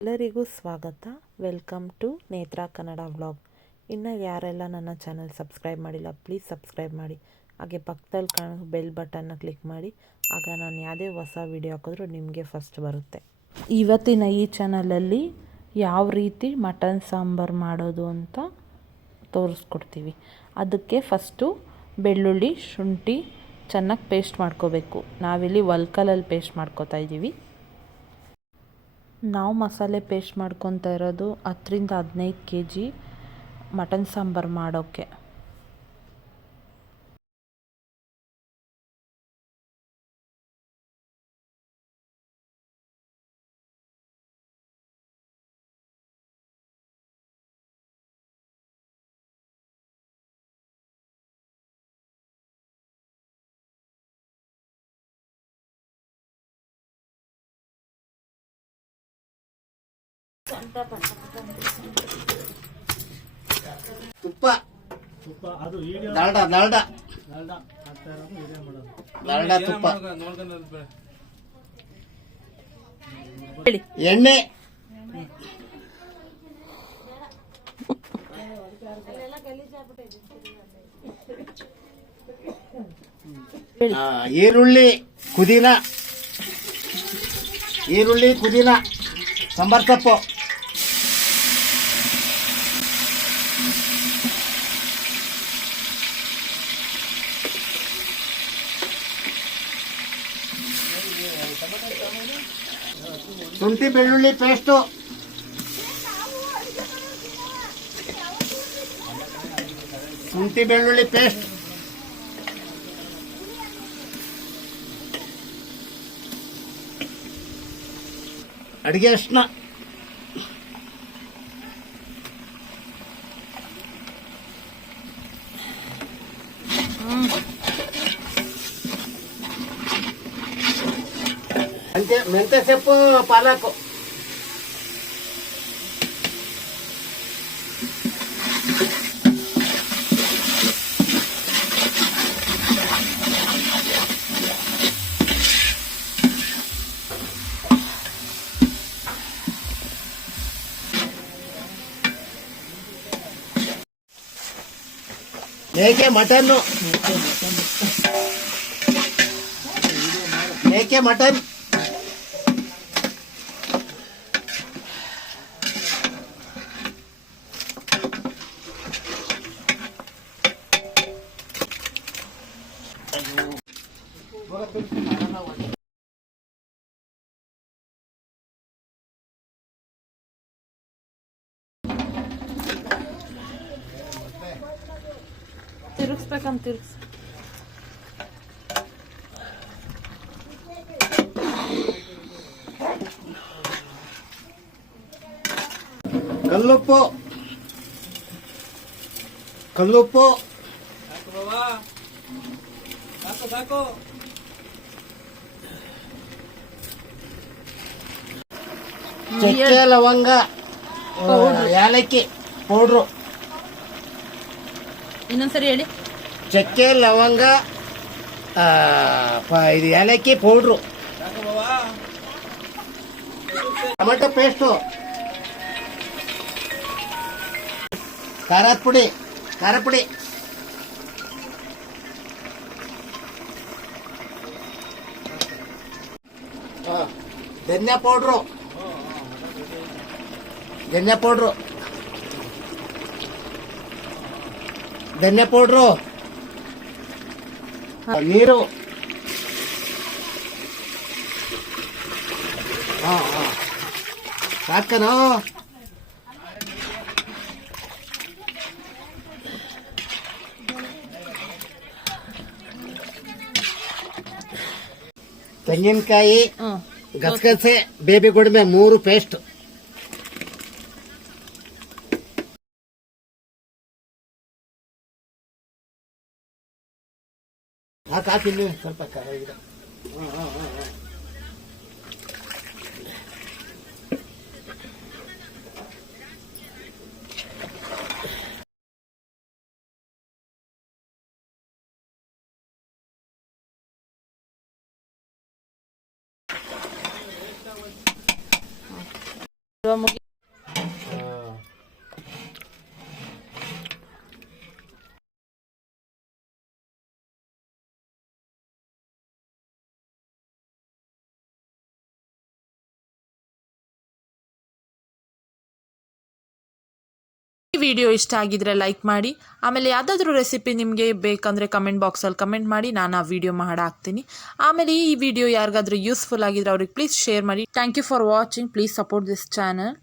ಎಲ್ಲರಿಗೂ ಸ್ವಾಗತ. Welcome to Netra Kannada vlog. ಇನ್ನು ಯಾರೆಲ್ಲ ನನ್ನ ಚಾನಲ್ ಸಬ್ಸ್ಕ್ರೈಬ್ ಮಾಡಿಲ್ಲ, ಪ್ಲೀಸ್ ಸಬ್ಸ್ಕ್ರೈಬ್ ಮಾಡಿ. ಹಾಗೆ ಪಕ್ಕದಲ್ಲಿ ಕಾಣೋ ಬೆಲ್ ಬಟನ್ನ ಕ್ಲಿಕ್ ಮಾಡಿ. ಆಗ ನಾನು ಯಾವುದೇ ಹೊಸ ವಿಡಿಯೋ ಹಾಕಿದ್ರೂ ನಿಮಗೆ ಫಸ್ಟ್ ಬರುತ್ತೆ. ಇವತ್ತಿನ ಈ ಚಾನಲಲ್ಲಿ ಯಾವ ರೀತಿ ಮಟನ್ ಸಾಂಬಾರು ಮಾಡೋದು ಅಂತ ತೋರಿಸ್ಕೊಡ್ತೀವಿ. ಅದಕ್ಕೆ ಫಸ್ಟು ಬೆಳ್ಳುಳ್ಳಿ, ಶುಂಠಿ ಚೆನ್ನಾಗಿ ಪೇಸ್ಟ್ ಮಾಡ್ಕೋಬೇಕು. ನಾವಿಲ್ಲಿ ಒಲ್ಕಲಲ್ಲಿ ಪೇಸ್ಟ್ ಮಾಡ್ಕೋತಾ ಇದ್ದೀವಿ. ನಾವು ಮಸಾಲೆ ಪೇಸ್ಟ್ ಮಾಡ್ಕೊತಾ ಇರೋದು 10ರಿಂದ 15 kg ಮಟನ್ ಸಾಂಬಾರು ಮಾಡೋಕ್ಕೆ. ತುಪ್ಪ ಅದು ಡಾಲ್ಡಾ ಡಾಲ್ಡಾ ಡಾಲ್ಡಾ ತುಪ್ಪ, ಎಣ್ಣೆ, ಈರುಳ್ಳಿ, ಪುದೀನ, ಸಾಂಬಾರ್ ಸೊಪ್ಪು, ಶುಂಠಿ ಬೆಳ್ಳುಳ್ಳಿ ಪೇಸ್ಟು, ಅಡಿಗೆ ಅರಿಶಿನ, ಮೆಂತ್ಯ ಸೊಪ್ಪು, ಪಾಲಕು, ಮೇಕೆ ಮಟನ್, ತಿರುಗಿಸ್ಬೇಕಂತ ತಿರುಗಿಸ್. ಕಲ್ಲುಪ್ಪು, ಚಕ್ಕೆ, ಲವಂಗ, ಏಲಕ್ಕಿ ಪೌಡ್ರು. ಇನ್ನೊಂದ್ಸರಿ ಹೇಳಿ. ಚಕ್ಕೆ, ಲವಂಗ, ಇದು ಏಲಕ್ಕಿ ಪೌಡ್ರು, ಟೊಮೆಟೊ ಪೇಸ್ಟು, ಖಾರದ ಪುಡಿ, ಧನಿಯಾ ಪೌಡ್ರು, ನೀರು, ಸಾಕನೋ. ತೆಂಗಿನಕಾಯಿ, ಗಸಗಸೆ, ಬೇಬಿ ಗೋಡಂಬಿ 3 ಪೇಸ್ಟ್. ಹಾಕಿಲ್ಲಿ ಸ್ವಲ್ಪ ಈ ವಿಡಿಯೋ ಇಷ್ಟ ಆಗಿದ್ರೆ ಲೈಕ್ ಮಾಡಿ. ಆಮೇಲೆ ಯಾವುದಾದ್ರೂ ರೆಸಿಪಿ ನಿಮಗೆ ಬೇಕಂದರೆ ಕಮೆಂಟ್ ಬಾಕ್ಸಲ್ಲಿ ಕಮೆಂಟ್ ಮಾಡಿ, ನಾನು ಆ ವಿಡಿಯೋ ಹಾಕ್ತೀನಿ. ಆಮೇಲೆ ಈ ವಿಡಿಯೋ ಯಾರಿಗಾದ್ರೂ ಯೂಸ್ಫುಲ್ ಆಗಿದ್ರೆ ಅವ್ರಿಗೆ ಪ್ಲೀಸ್ ಶೇರ್ ಮಾಡಿ. Thank you for watching. Please support this channel.